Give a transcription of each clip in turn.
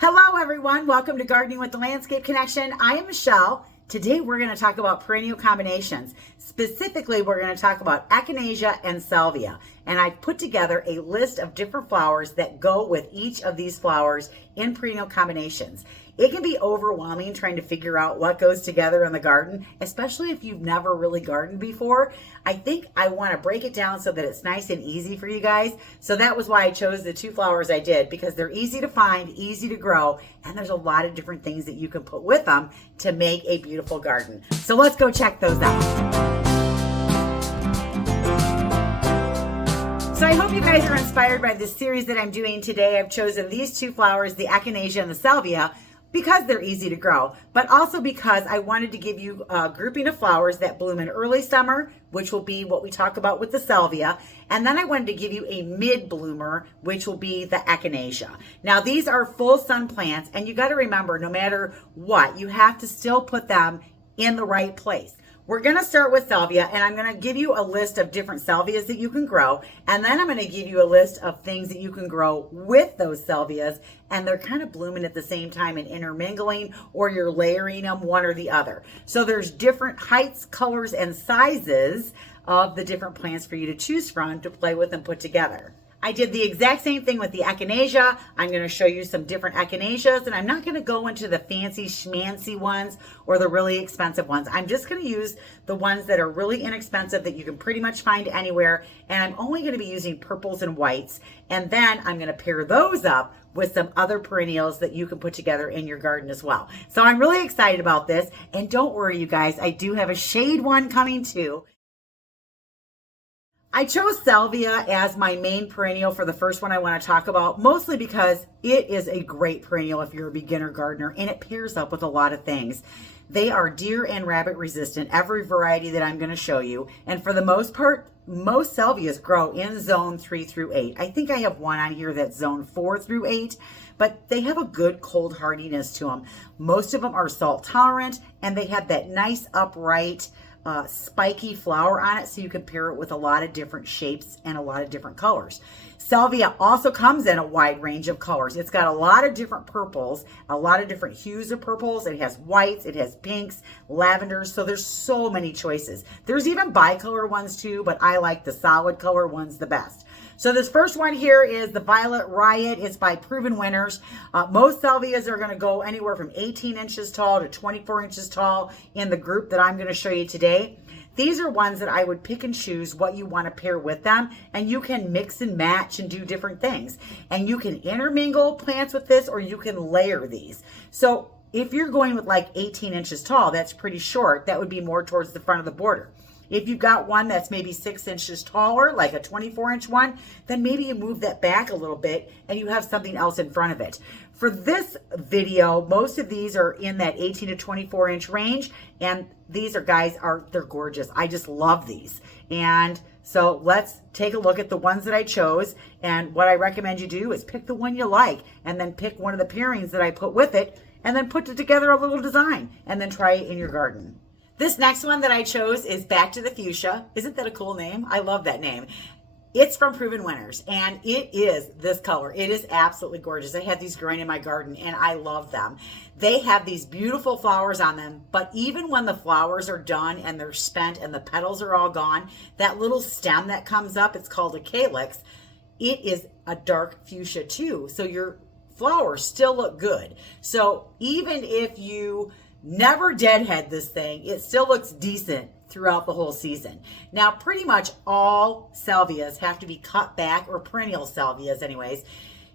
Hello everyone, welcome to Gardening with the Landscape Connection. I am Michelle. Today we're going to talk about perennial combinations. Specifically, we're going to talk about Echinacea and Salvia. And I've put together a list of different flowers that go with each of these flowers in perennial combinations. It can be overwhelming trying to figure out what goes together in the garden, especially if you've never really gardened before. I think I want to break it down so that it's nice and easy for you guys. So that was why I chose the two flowers I did, because they're easy to find, easy to grow, and there's a lot of different things that you can put with them to make a beautiful garden. So let's go check those out. So I hope you guys are inspired by this series that I'm doing today. I've chosen these two flowers, the Echinacea and the Salvia, because they're easy to grow, but also because I wanted to give you a grouping of flowers that bloom in early summer, which will be what we talk about with the Salvia. And then I wanted to give you a mid bloomer, which will be the Echinacea. Now these are full sun plants, and you got to remember, no matter what, you have to still put them in the right place. We're going to start with Salvia, and I'm going to give you a list of different Salvias that you can grow, and then I'm going to give you a list of things that you can grow with those Salvias, and they're kind of blooming at the same time and intermingling, or you're layering them one or the other. So there's different heights, colors, and sizes of the different plants for you to choose from to play with and put together. I did the exact same thing with the Echinacea. I'm going to show you some different Echinaceas, and I'm not going to go into the fancy schmancy ones or the really expensive ones. I'm just going to use the ones that are really inexpensive that you can pretty much find anywhere, and I'm only going to be using purples and whites, and then I'm going to pair those up with some other perennials that you can put together in your garden as well. So I'm really excited about this, and don't worry you guys, I do have a shade one coming too. I chose Salvia as my main perennial for the first one I want to talk about, mostly because it is a great perennial if you're a beginner gardener, and it pairs up with a lot of things. They are deer and rabbit resistant, every variety that I'm going to show you, and for the most part, most Salvias grow in zone 3 through 8. I think I have one on here that's zone 4 through 8, but they have a good cold hardiness to them. Most of them are salt tolerant, and they have that nice upright spiky flower on it, so you can pair it with a lot of different shapes and a lot of different colors. Salvia also comes in a wide range of colors. It's got a lot of different purples, a lot of different hues of purples. It has whites, it has pinks, lavenders, so there's so many choices. There's even bicolor ones too, but I like the solid color ones the best. So this first one here is the Violet Riot. It's by Proven Winners. Most Salvias are going to go anywhere from 18 inches tall to 24 inches tall in the group that I'm going to show you today. These are ones that I would pick and choose what you want to pair with them, and you can mix and match and do different things. And you can intermingle plants with this, or you can layer these. So if you're going with like 18 inches tall, that's pretty short. That would be more towards the front of the border. If you've got one that's maybe 6 inches taller, like a 24-inch one, then maybe you move that back a little bit and you have something else in front of it. For this video, most of these are in that 18 to 24-inch range, and these are they're gorgeous. I just love these. And so let's take a look at the ones that I chose, and what I recommend you do is pick the one you like, and then pick one of the pairings that I put with it, and then put it together a little design, and then try it in your garden. This next one that I chose is Back to the Fuchsia. Isn't that a cool name? I love that name. It's from Proven Winners, and it is this color. It is absolutely gorgeous. I have these growing in my garden, and I love them. They have these beautiful flowers on them, but even when the flowers are done and they're spent and the petals are all gone, that little stem that comes up, it's called a calyx, it is a dark fuchsia too. So your flowers still look good. So even if you never deadhead this thing, it still looks decent throughout the whole season. Now, pretty much all salvias have to be cut back, or perennial salvias anyways.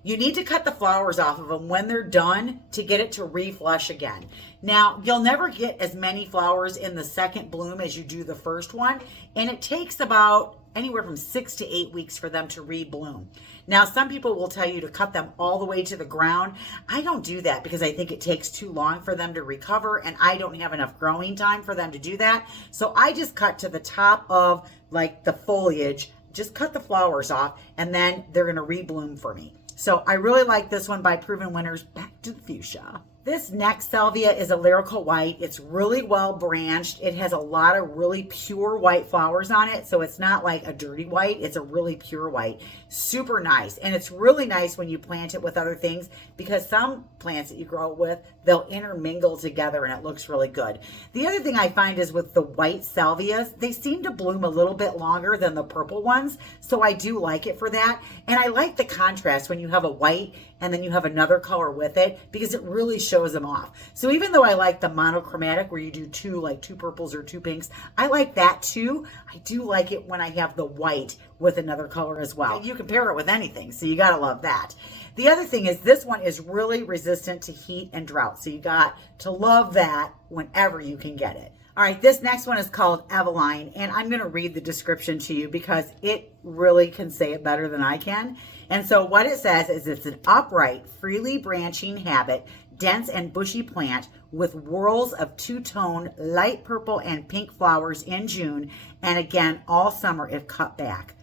You need to cut the flowers off of them when they're done to get it to reflush again. Now, you'll never get as many flowers in the second bloom as you do the first one, and it takes about anywhere from 6 to 8 weeks for them to rebloom. Now, some people will tell you to cut them all the way to the ground. I don't do that because I think it takes too long for them to recover, and I don't have enough growing time for them to do that. So I just cut to the top of like the foliage, just cut the flowers off, and then they're going to rebloom for me. So I really like this one by Proven Winners, Back to the Fuchsia. This next salvia is a lyrical white. It's really well branched. It has a lot of really pure white flowers on it. So it's not like a dirty white. It's a really pure white. Super nice. And it's really nice when you plant it with other things because some plants that you grow with, they'll intermingle together and it looks really good. The other thing I find is with the white salvias, they seem to bloom a little bit longer than the purple ones. So I do like it for that. And I like the contrast when you have a white and then you have another color with it because it really shows them off. So even though I like the monochromatic where you do two purples or two pinks, I like that too. I do like it when I have the white with another color as well. And you can pair it with anything, so you gotta love that. The other thing is this one is really resistant to heat and drought, so you got to love that whenever you can get it. All right, this next one is called Eveline, and I'm going to read the description to you because it really can say it better than I can. And so what it says is it's an upright, freely branching habit, dense and bushy plant with whorls of two-tone light purple and pink flowers in June, and again all summer if cut back.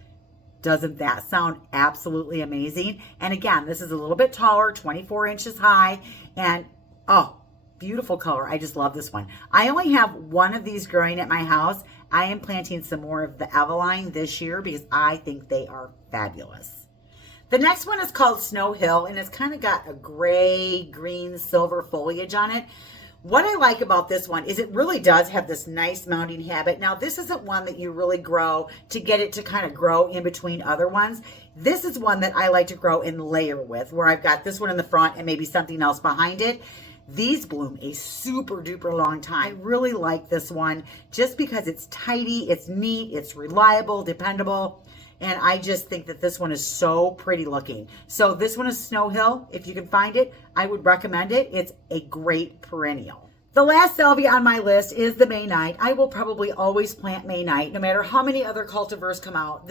Doesn't that sound absolutely amazing? And again, this is a little bit taller, 24 inches high, and oh, beautiful color. I just love this one. I only have one of these growing at my house. I am planting some more of the Eveline this year because I think they are fabulous. The next one is called Snow Hill, and it's kind of got a gray, green, silver foliage on it. What I like about this one is it really does have this nice mounding habit. Now, this isn't one that you really grow to get it to kind of grow in between other ones. This is one that I like to grow in layer with, where I've got this one in the front and maybe something else behind it. These bloom a super duper long time. I really like this one just because it's tidy, it's neat, it's reliable, dependable. And I just think that this one is so pretty looking. So this one is Snow Hill. If you can find it, I would recommend it. It's a great perennial. The last salvia on my list is the May Night. I will probably always plant May Night, no matter how many other cultivars come out.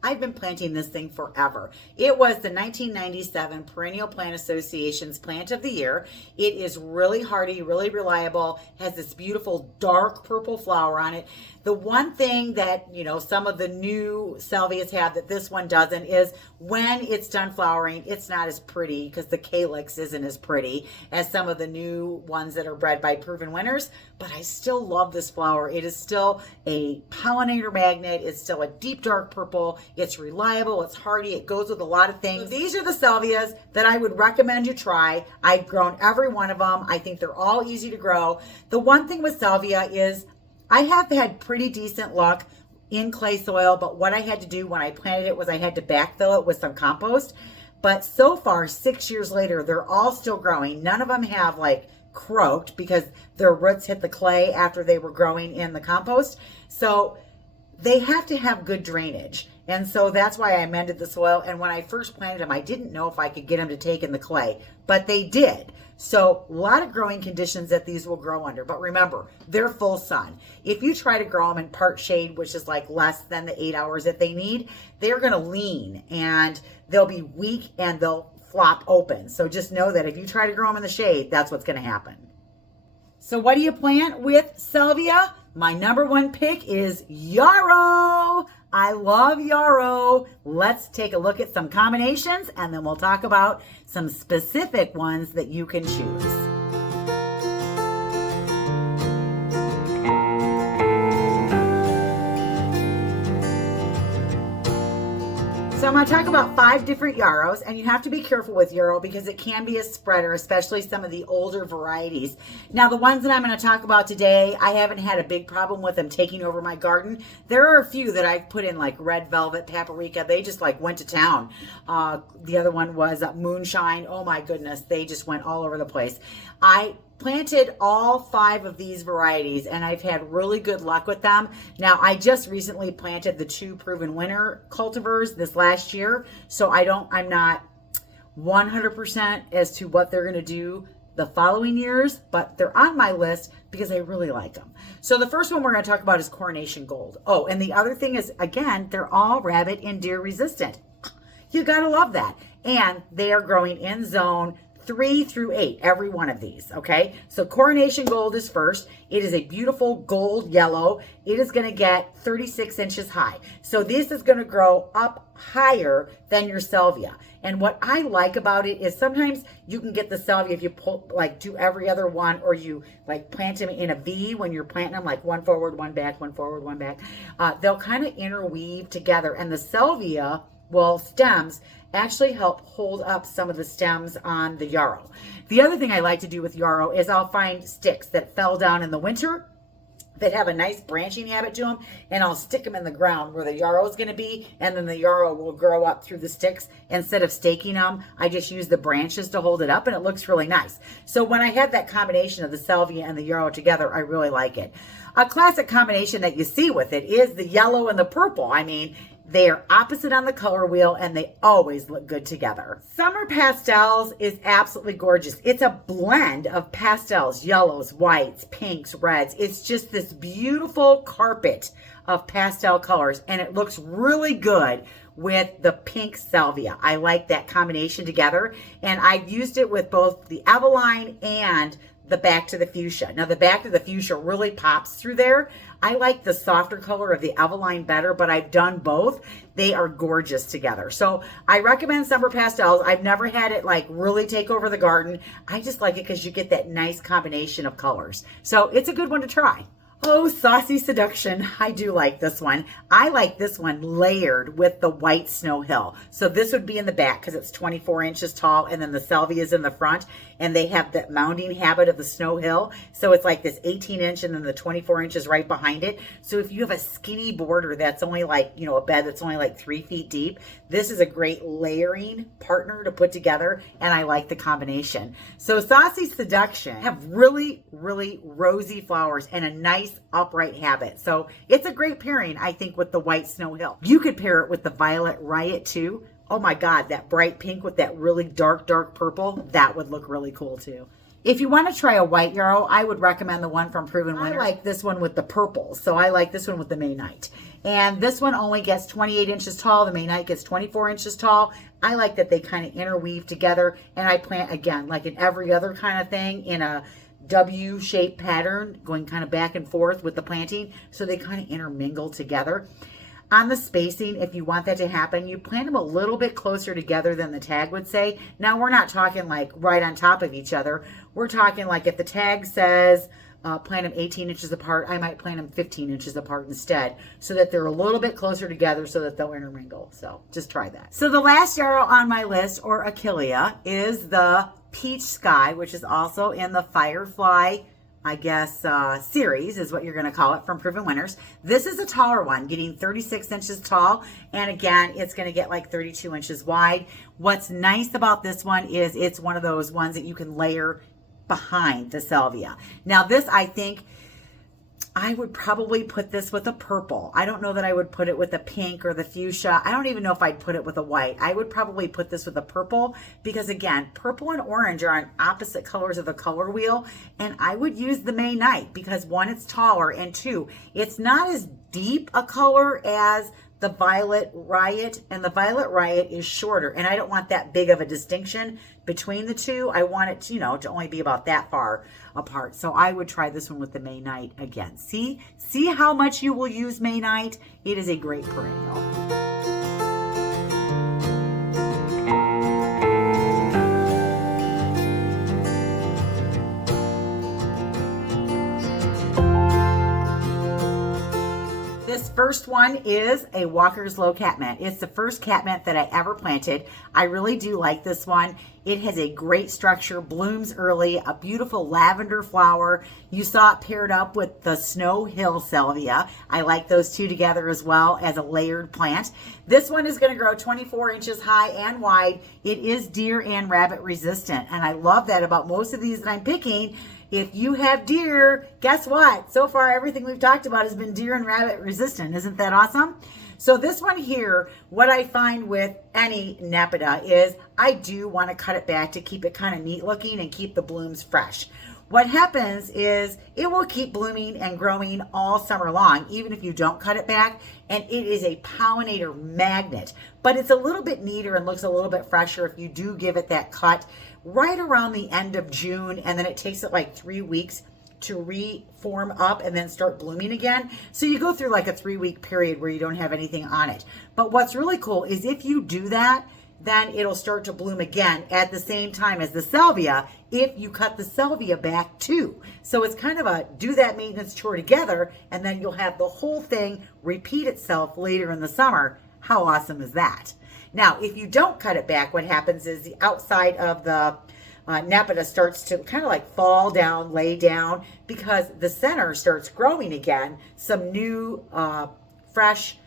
I've been planting this thing forever. It was the 1997 Perennial Plant Association's Plant of the Year. It is really hardy, really reliable, has this beautiful dark purple flower on it. The one thing that, some of the new salvias have that this one doesn't is when it's done flowering, it's not as pretty because the calyx isn't as pretty as some of the new ones that are bred by proven winners. But I still love this flower. It is still a pollinator magnet. It's still a deep dark purple. It's reliable. It's hardy. It goes with a lot of things. So these are the salvias that I would recommend you try. I've grown every one of them. I think they're all easy to grow. The one thing with salvia is I have had pretty decent luck in clay soil, but what I had to do when I planted it was I had to backfill it with some compost. But so far, 6 years later, they're all still growing. None of them have croaked because their roots hit the clay after they were growing in the compost. So they have to have good drainage. And so that's why I amended the soil. And when I first planted them, I didn't know if I could get them to take in the clay, but they did. So a lot of growing conditions that these will grow under. But remember, they're full sun. If you try to grow them in part shade, which is less than the 8 hours that they need, they're going to lean and they'll be weak and they'll flop open. So just know that if you try to grow them in the shade, that's what's going to happen. So what do you plant with salvia? My number one pick is yarrow. I love yarrow. Let's take a look at some combinations and then we'll talk about some specific ones that you can choose. So I'm going to talk about 5 different yarrows, and you have to be careful with yarrow because it can be a spreader, especially some of the older varieties. Now, the ones that I'm going to talk about today, I haven't had a big problem with them taking over my garden. There are a few that I've put in red velvet, paprika. They just went to town. The other one was moonshine. Oh my goodness, they just went all over the place. I planted all 5 of these varieties and I've had really good luck with them. Now, I just recently planted the 2 proven winner cultivars this last year, so I'm not 100% as to what they're going to do the following years, but they're on my list because I really like them. So the first one we're going to talk about is Coronation Gold. Oh, and the other thing is, again, they're all rabbit and deer resistant. You got to love that. And they are growing in zone 3 through 8, every one of these, okay? So Coronation Gold is first. It is a beautiful gold yellow. It is gonna get 36 inches high. So this is gonna grow up higher than your salvia. And what I like about it is sometimes you can get the salvia if you pull, like do every other one, or you like plant them in a V when you're planting them, like one forward, one back, one forward, one back. They'll kind of interweave together, and the salvia, well, stems actually help hold up some of the stems on the yarrow. The other thing I like to do with yarrow is I'll find sticks that fell down in the winter that have a nice branching habit to them, and I'll stick them in the ground where the yarrow is going to be, and then the yarrow will grow up through the sticks. Instead of staking them, I just use the branches to hold it up, and it looks really nice. So when I have that combination of the salvia and the yarrow together, I really like it. A classic combination that you see with it is the yellow and the purple. I mean, they are opposite on the color wheel, and they always look good together. Summer Pastels is absolutely gorgeous. It's a blend of pastels, yellows, whites, pinks, reds. It's just this beautiful carpet of pastel colors, and it looks really good with the pink salvia. I like that combination together, and I've used it with both the Eveline and the Back to the Fuchsia. Now the Back to the Fuchsia really pops through there. I like the softer color of the Eveline better, but I've done both. They are gorgeous together. So I recommend Summer Pastels. I've never had it like really take over the garden. I just like it because you get that nice combination of colors. So it's a good one to try. Oh, Saucy Seduction. I do like this one. I like this one layered with the white Snow Hill. So this would be in the back because it's 24 inches tall, and then the salvia is in the front, and they have that mounding habit of the Snow Hill. So it's like this 18 inch and then the 24 inches right behind it. So if you have a skinny border that's only like, you know, a bed that's only like 3 feet deep, this is a great layering partner to put together, and I like the combination. So Saucy Seduction have really, really rosy flowers and a nice upright habit. So it's a great pairing, I think, with the white Snow Hill. You could pair it with the Violet Riot too. Oh my God, that bright pink with that really dark, dark purple, that would look really cool too. If you want to try a white yarrow, I would recommend the one from Proven Winners. I like this one with the purple, so I like this one with the May Night. And this one only gets 28 inches tall. The May Night gets 24 inches tall. I like that they kind of interweave together, and I plant, again, like in every other kind of thing, in a W-shaped pattern, going kind of back and forth with the planting, so they kind of intermingle together. On the spacing, if you want that to happen, you plant them a little bit closer together than the tag would say. Now, we're not talking like right on top of each other. We're talking like if the tag says plant them 18 inches apart, I might plant them 15 inches apart instead, so that they're a little bit closer together so that they'll intermingle. So just try that. So the last yarrow on my list, or Achillea, is the Peach Sky, which is also in the Firefly, I guess, series is what you're going to call it, from Proven Winners. This is a taller one, getting 36 inches tall. And again, it's going to get like 32 inches wide. What's nice about this one is it's one of those ones that you can layer behind the salvia. Now this, I think, I would probably put this with a purple. I don't know that I would put it with a pink or the fuchsia. I don't even know if I'd put it with a white. I would probably put this with a purple because, again, purple and orange are on opposite colors of the color wheel. And I would use the May Night because, one, it's taller, and two, it's not as deep a color as the Violet Riot, and the Violet Riot is shorter, and I don't want that big of a distinction between the two. I want it to, you know, to only be about that far apart. So I would try this one with the May Night again. See how much you will use May Night? It is a great perennial. This first one is a Walker's Low catmint. It's the first catmint that I ever planted. I really do like this one. It has a great structure, blooms early, a beautiful lavender flower. You saw it paired up with the Snow Hill salvia. I like those two together as well as a layered plant. This one is going to grow 24 inches high and wide. It is deer and rabbit resistant, and I love that about most of these that I'm picking. If you have deer, guess what? So far, everything we've talked about has been deer and rabbit resistant. Isn't that awesome? So this one here, what I find with any Nepeta is I do want to cut it back to keep it kind of neat looking and keep the blooms fresh. what happens is it will keep blooming and growing all summer long, even if you don't cut it back. And it is a pollinator magnet, but it's a little bit neater and looks a little bit fresher if you do give it that cut right around the end of June. And then it takes it like 3 weeks to reform up and then start blooming again. So you go through like a 3-week period where you don't have anything on it. But what's really cool is if you do that, then it'll start to bloom again at the same time as the salvia if you cut the salvia back too. So it's kind of a do that maintenance chore together, and then you'll have the whole thing repeat itself later in the summer. How awesome is that? Now, if you don't cut it back, what happens is the outside of the nepeta starts to kind of like fall down, lay down, because the center starts growing again, some new fresh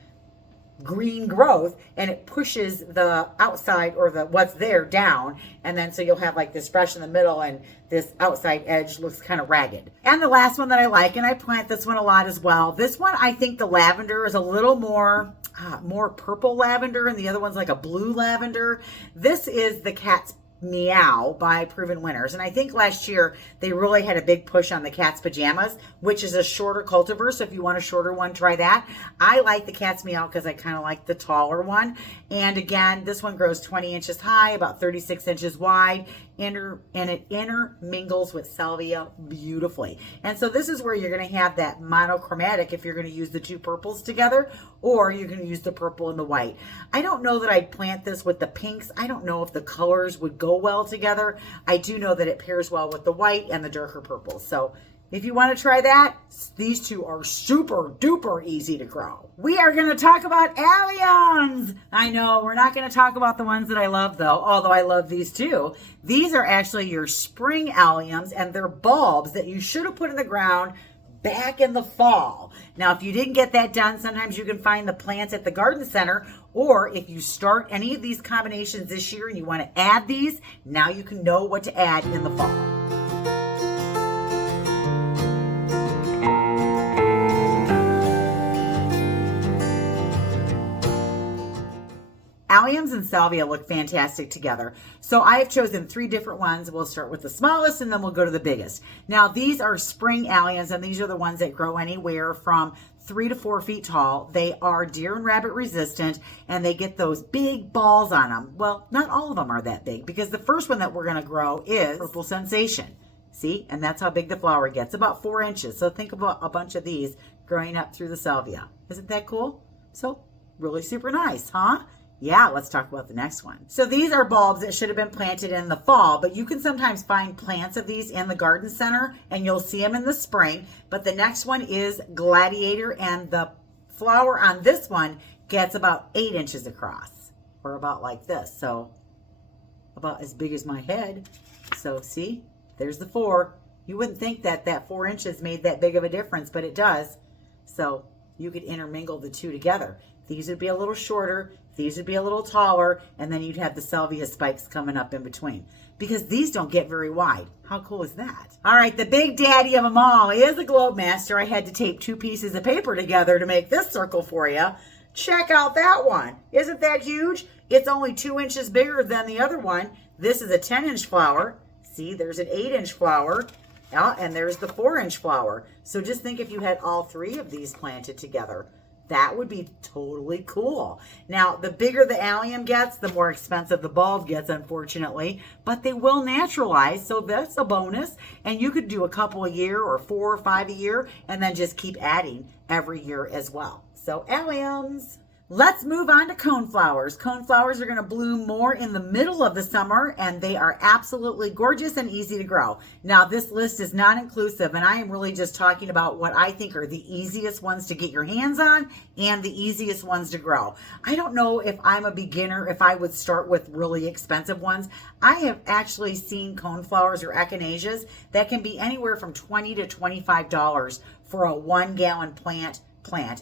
green growth, and it pushes the outside or the what's there down, and then so you'll have like this fresh in the middle and this outside edge looks kind of ragged. And the last one that I like, and I plant this one a lot as well, this one I think the lavender is a little more purple lavender, and the other one's like a blue lavender. This is the Cat's Meow by Proven Winners, and I think last year they really had a big push on the Cat's Pajamas, which is a shorter cultivar, so if you want a shorter one, try that. I like the Cat's Meow because I kind of like the taller one, and again, this one grows 20 inches high, about 36 inches wide, and it intermingles with salvia beautifully. And so this is where you're going to have that monochromatic if you're going to use the two purples together, or you're going to use the purple and the white. I don't know that I'd plant this with the pinks. I don't know if the colors would go well together. I do know that it pairs well with the white and the darker purples. So if you want to try that, these two are super duper easy to grow. We are going to talk about alliums. I know we're not going to talk about the ones that I love though, although I love these too. These are actually your spring alliums, and they're bulbs that you should have put in the ground back in the fall. Now, if you didn't get that done, sometimes you can find the plants at the garden center, or if you start any of these combinations this year and you want to add these, now you can know what to add in the fall. Alliums and salvia look fantastic together. So I have chosen 3 different ones. We'll start with the smallest and then we'll go to the biggest. Now these are spring alliums, and these are the ones that grow anywhere from 3 to 4 feet tall. They are deer and rabbit resistant, and they get those big balls on them. Well, not all of them are that big, because the first one that we're going to grow is Purple Sensation. See, and that's how big the flower gets, about 4 inches. So think about a bunch of these growing up through the salvia. Isn't that cool? So really super nice, huh? Yeah, let's talk about the next one. So these are bulbs that should have been planted in the fall, but you can sometimes find plants of these in the garden center, and you'll see them in the spring. But the next one is Gladiator, and the flower on this one gets about 8 inches across, or about like this. So about as big as my head. So see, there's the 4. You wouldn't think that that 4 inches made that big of a difference, but it does. So you could intermingle the two together. These would be a little shorter, these would be a little taller, and then you'd have the salvia spikes coming up in between, because these don't get very wide. How cool is that? All right, the big daddy of them all is the Globe Master. I had to tape 2 pieces of paper together to make this circle for you. Check out that one. Isn't that huge? It's only 2 inches bigger than the other one. This is a 10-inch flower. See, there's an 8-inch flower. And there's the 4-inch flower. So just think if you had all 3 of these planted together. That would be totally cool. Now, the bigger the allium gets, the more expensive the bulb gets, unfortunately. But they will naturalize, so that's a bonus. And you could do a couple a year, or 4 or 5 a year, and then just keep adding every year as well. So alliums. Let's move on to coneflowers. Coneflowers are going to bloom more in the middle of the summer, and they are absolutely gorgeous and easy to grow. Now, this list is not inclusive, and I am really just talking about what I think are the easiest ones to get your hands on and the easiest ones to grow. I don't know if I'm a beginner, if I would start with really expensive ones. I have actually seen coneflowers or echinaceas that can be anywhere from $20 to $25 for a 1-gallon plant,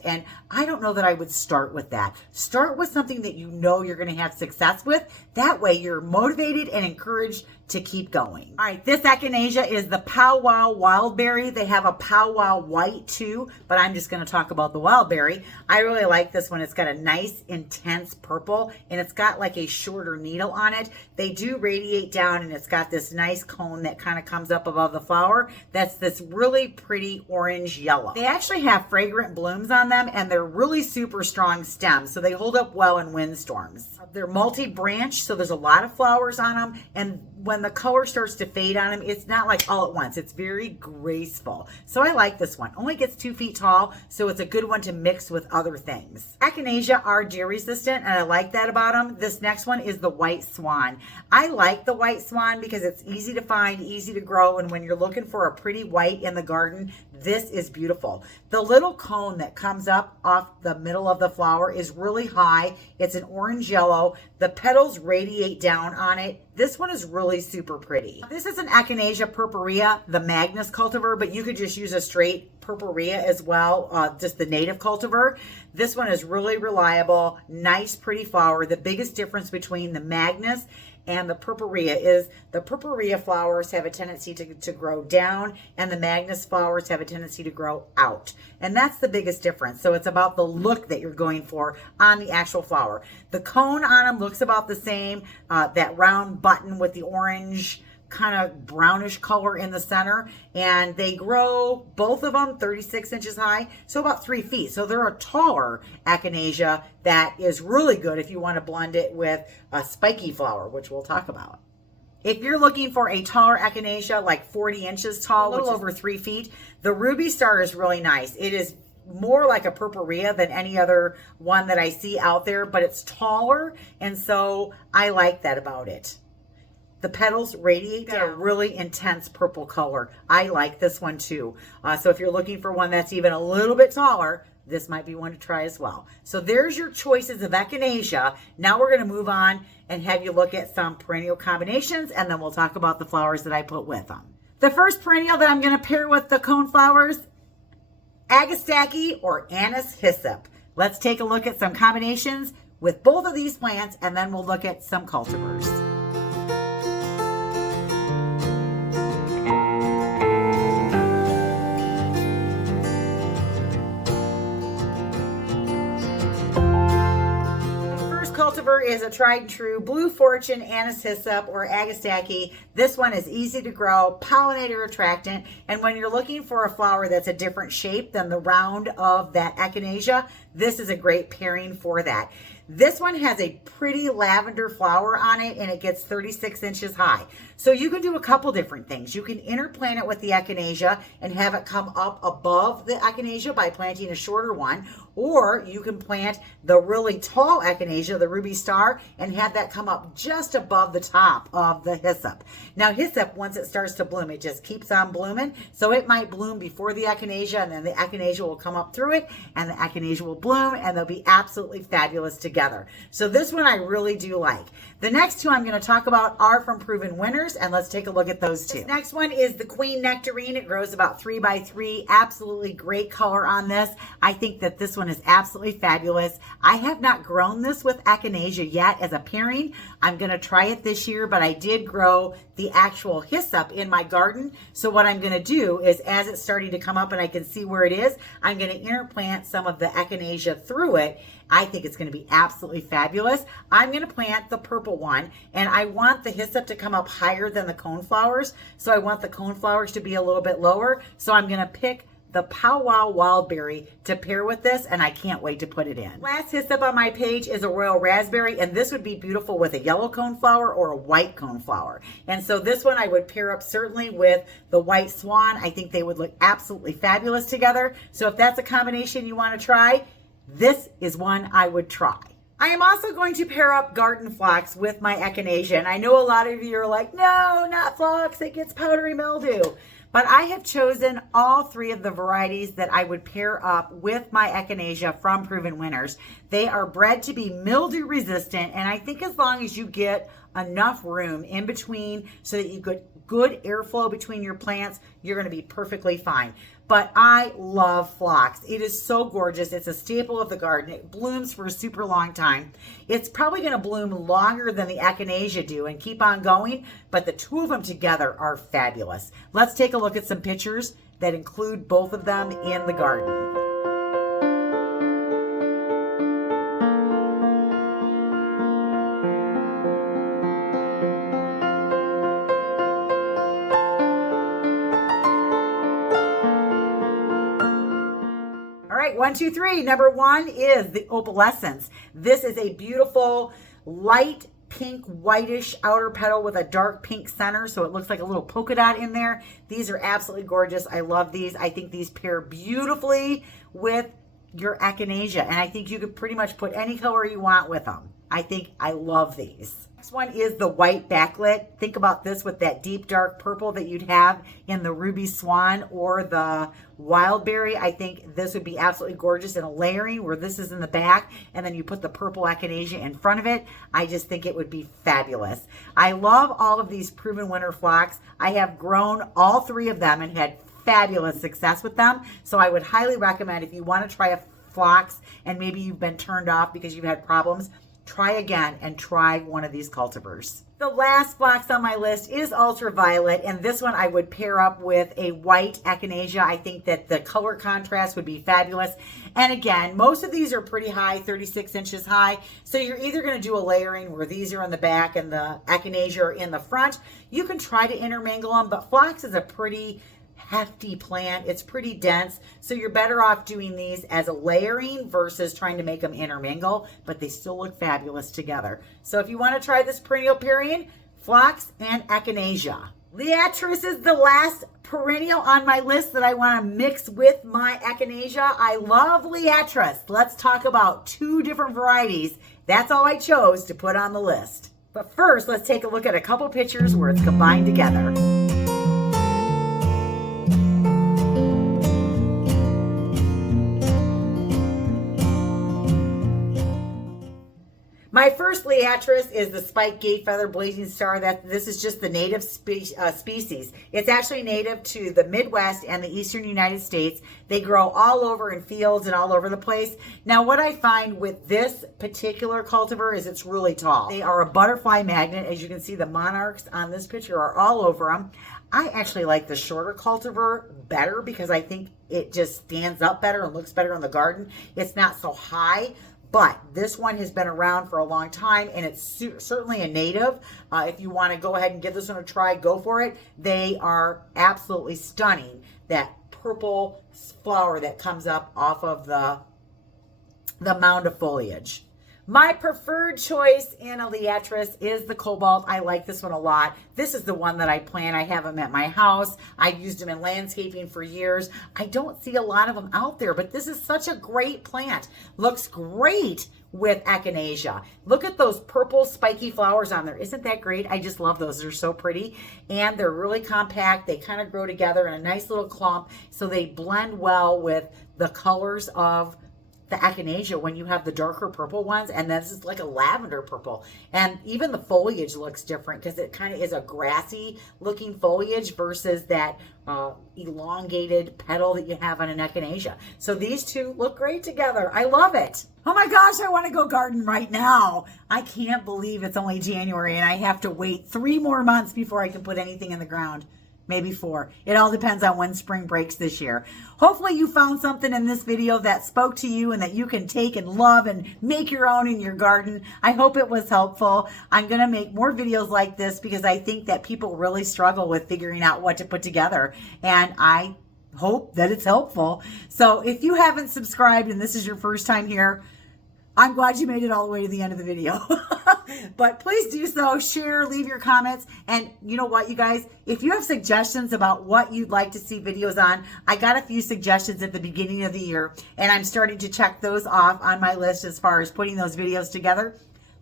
and I don't know that I would start with that. Start with something that you know you're going to have success with. That way you're motivated and encouraged to keep going. All right, this Echinacea is the Powwow Wildberry. They have a Powwow White too, but I'm just going to talk about the Wildberry. I really like this one. It's got a nice intense purple, and it's got like a shorter needle on it. They do radiate down, and it's got this nice cone that kind of comes up above the flower. That's this really pretty orange yellow. They actually have fragrant blooms on them, and they're really super strong stems, so they hold up well in windstorms. They're multi-branch, so there's a lot of flowers on them, and when the color starts to fade on them, it's not like all at once. It's very graceful. So I like this one. Only gets 2 feet tall, so it's a good one to mix with other things. Echinacea are deer resistant, and I like that about them. This next one is the White Swan. I like the White Swan because it's easy to find, easy to grow, and when you're looking for a pretty white in the garden, this is beautiful. The little cone that comes up off the middle of the flower is really high. It's an orange yellow. The petals radiate down on it. This one is really super pretty. This is an Echinacea purpurea, the Magnus cultivar, but you could just use a straight purpurea as well, just the native cultivar. This one is really reliable, nice, pretty flower. The biggest difference between the Magnus and the purpurea is the purpurea flowers have a tendency to grow down, and the Magnus flowers have a tendency to grow out. And that's the biggest difference. So it's about the look that you're going for on the actual flower. The cone on them looks about the same, that round button with the orange kind of brownish color in the center, and they grow, both of them 36 inches high, so about 3 feet. So they're a taller Echinacea that is really good if you want to blend it with a spiky flower, which we'll talk about. If you're looking for a taller Echinacea, like 40 inches tall, a little over 3 feet, the Ruby Star is really nice. It is more like a purpurea than any other one that I see out there, but it's taller, and so I like that about it. The petals radiate down, a really intense purple color. I like this one too. So if you're looking for one that's even a little bit taller, this might be one to try as well. So there's your choices of Echinacea. Now we're going to move on and have you look at some perennial combinations, and then we'll talk about the flowers that I put with them. The first perennial that I'm going to pair with the cone flowers, Agastache or Anise hyssop. Let's take a look at some combinations with both of these plants, and then we'll look at some cultivars. Cultivar is a tried and true Blue Fortune Anise hyssop or Agastache. This one is easy to grow, pollinator attractant, and when you're looking for a flower that's a different shape than the round of that Echinacea, this is a great pairing for that. This one has a pretty lavender flower on it, and it gets 36 inches high. So you can do a couple different things. You can interplant it with the Echinacea and have it come up above the Echinacea by planting a shorter one, or you can plant the really tall Echinacea, the Ruby Star, and have that come up just above the top of the hyssop. Now hyssop, once it starts to bloom, it just keeps on blooming. So it might bloom before the Echinacea, and then the Echinacea will come up through it, and the Echinacea will bloom, and they'll be absolutely fabulous together. So this one I really do like. The next two I'm going to talk about are from proven winners, and let's take a look at those two. This next one is the Queen Nectarine. It grows about 3 by 3. Absolutely great color on this. I think that this one is absolutely fabulous. I have not grown this with Echinacea yet as a pairing. I'm going to try it this year, but I did grow the actual hyssop in my garden. So what I'm going to do is, as it's starting to come up and I can see where it is, I'm going to interplant some of the Echinacea through it. I think it's going to be absolutely fabulous. I'm going to plant the purple one, and I want the hyssop to come up higher than the coneflowers. So I want the coneflowers to be a little bit lower. So I'm going to pick the Powwow Wildberry to pair with this, and I can't wait to put it in. Last hyssop on my page is a Royal Raspberry, and this would be beautiful with a yellow coneflower or a white coneflower. And so this one I would pair up certainly with the White Swan. I think they would look absolutely fabulous together. So if that's a combination you want to try, this is one I would try. I am also going to pair up garden phlox with my Echinacea, and I know a lot of you are like, no, not phlox, it gets powdery mildew. But I have chosen all 3 of the varieties that I would pair up with my Echinacea from Proven Winners. They are bred to be mildew resistant, and I think as long as you get enough room in between so that you get good airflow between your plants, you're going to be perfectly fine. But I love phlox. It is so gorgeous. It's a staple of the garden. It blooms for a super long time. It's probably going to bloom longer than the echinacea do and keep on going, but the two of them together are fabulous. Let's take a look at some pictures that include both of them in the garden. All right, 1, 2, 3. Number 1 is the opalescence. This is a beautiful light pink whitish outer petal with a dark pink center, so it looks like a little polka dot in there. These are absolutely gorgeous. I love these. I think these pair beautifully with your echinacea, and I think you could pretty much put any color you want with them. I love these. Next one is the white backlit. Think about this with that deep dark purple that you'd have in the ruby swan or the wildberry. I think this would be absolutely gorgeous in a layering where this is in the back and then you put the purple echinacea in front of it. I just think it would be fabulous. I love all of these proven winter phlox. I have grown all 3 of them and had fabulous success with them. So I would highly recommend, if you want to try a phlox and maybe you've been turned off because you've had problems, try again and try one of these cultivars. The last phlox on my list is ultraviolet, and this one I would pair up with a white echinacea. I think that the color contrast would be fabulous. And again, most of these are pretty high, 36 inches high. So you're either going to do a layering where these are in the back and the echinacea are in the front. You can try to intermingle them, but phlox is a pretty hefty plant. It's pretty dense, so you're better off doing these as a layering versus trying to make them intermingle, but they still look fabulous together. So if you want to try this perennial pairing, phlox and echinacea. Liatris is the last perennial on my list that I want to mix with my echinacea. I love Liatris. Let's talk about 2 different varieties. That's all I chose to put on the list. But first, let's take a look at a couple pictures where it's combined together. My first Liatris is the spiked Gayfeather blazing star. This is just the native species. It's actually native to the Midwest and the Eastern United States. They grow all over in fields and all over the place. Now, what I find with this particular cultivar is it's really tall. They are a butterfly magnet. As you can see, the monarchs on this picture are all over them. I actually like the shorter cultivar better because I think it just stands up better and looks better in the garden. It's not so high. But this one has been around for a long time, and it's certainly a native. If you want to go ahead and give this one a try, go for it. They are absolutely stunning. That purple flower that comes up off of the mound of foliage. My preferred choice in a Liatris is the Cobalt. I like this one a lot. This is the one that I plant. I have them at my house. I've used them in landscaping for years. I don't see a lot of them out there, but this is such a great plant. Looks great with echinacea. Look at those purple spiky flowers on there. Isn't that great? I just love those. They're so pretty, and they're really compact. They kind of grow together in a nice little clump, so they blend well with the colors of the echinacea when you have the darker purple ones, and this is like a lavender purple. And even the foliage looks different because it kind of is a grassy looking foliage versus that elongated petal that you have on an echinacea. So these two look great together. I love it. Oh my gosh, I want to go garden right now. I can't believe it's only January and I have to wait 3 more months before I can put anything in the ground. Maybe 4. It all depends on when spring breaks this year. Hopefully you found something in this video that spoke to you and that you can take and love and make your own in your garden. I hope it was helpful. I'm going to make more videos like this because I think that people really struggle with figuring out what to put together. And I hope that it's helpful. So if you haven't subscribed and this is your first time here, I'm glad you made it all the way to the end of the video. But please do so, share, leave your comments. And you know what, you guys, if you have suggestions about what you'd like to see videos on, I got a few suggestions at the beginning of the year, and I'm starting to check those off on my list as far as putting those videos together.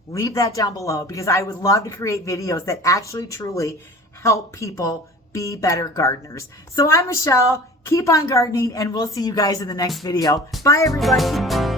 Leave that down below because I would love to create videos that actually truly help people be better gardeners. So I'm Michelle. Keep on gardening, and we'll see you guys in the next video. Bye, everybody.